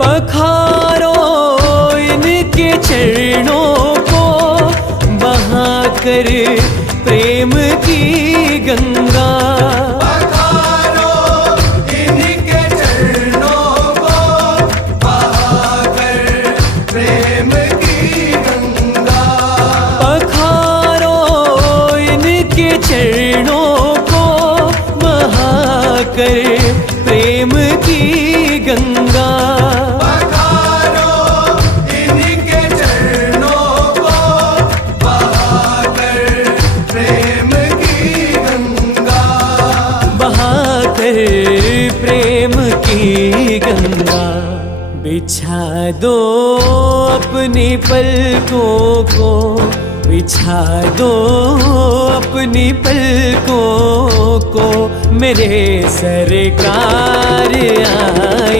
पखारो इनके चरणों को, बहाकर प्रेम की गंगा। पखारो इनके चरणों को, बहाकर प्रेम की गंगा। पखारो इनके चरणों को, बहाकर प्रेम की गंगा। पखारो इनके चरणों को, बहाकर प्रेम की गंगा। बहाकर प्रेम की गंगा। बिछा दो अपनी पलकों को, बिछा दो अपनी पलकों को, मेरे सरकार आए।